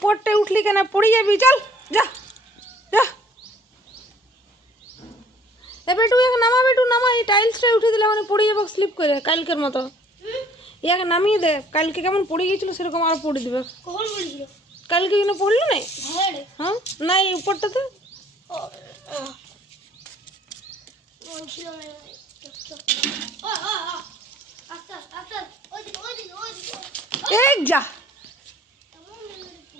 উপরটায় উঠলি কেন? পড়ে যাবি, চল যা যা। এবার একটু ইয়াকে নামাবে, একটু নামা, এই টাইলসটাই উঠে দিলে মানে পড়ে যাবে স্লিপ করে কালকের মতো। ইয়াকে নামিয়ে দে, কালকে কেমন পড়ে গিয়েছিল সেরকম আর পড়ে দিবে। কালকে যেন পড়লো না? হ্যাঁ না, এই উপরটাতে এই যা।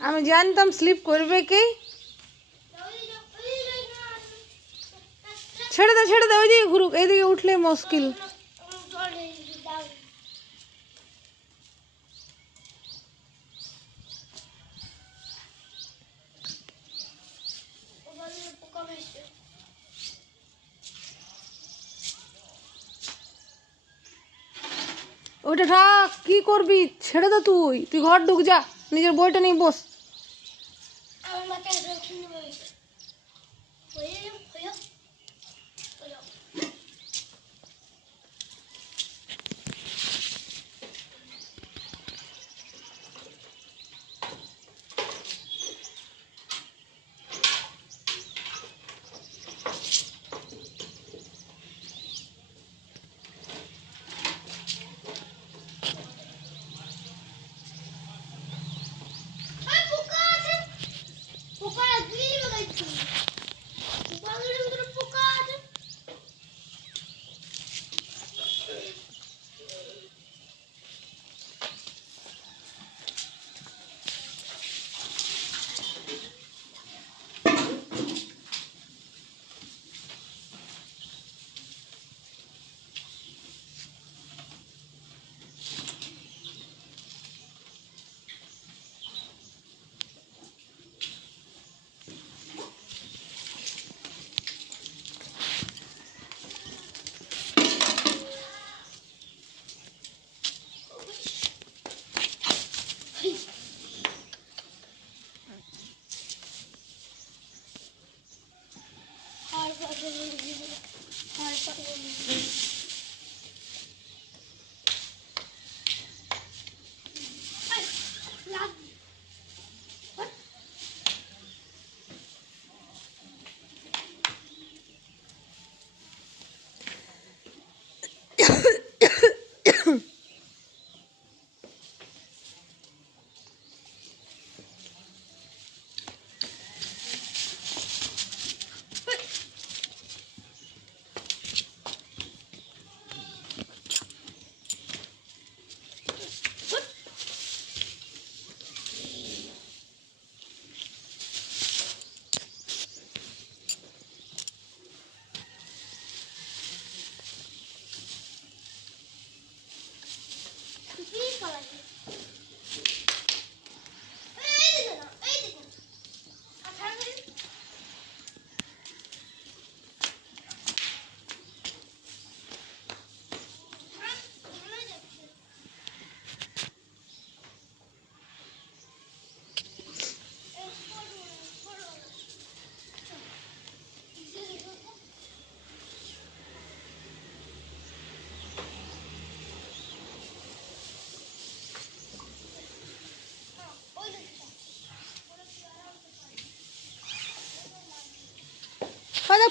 আমি জানতাম স্লিপ করবে কে। ছেড়ে দে ছেড়ে দে, ওইদিকে ঘুরুক, এইদিকে উঠলে মুশকিল। ওইটা থাক, কি করবি? ছেড়ে দে, তুই তুই ঘর ঢুক যা, নিজের বইটা নিয়ে বস।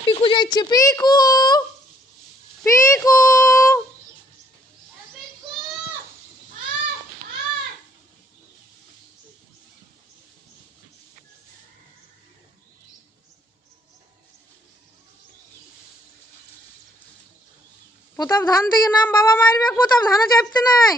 পিকু যাচ্ছে, পিকু পিকু। প্রতাপ ধান থেকে নাম, বাবা মারবে। প্রতাপ ধানে চাপতে নাই।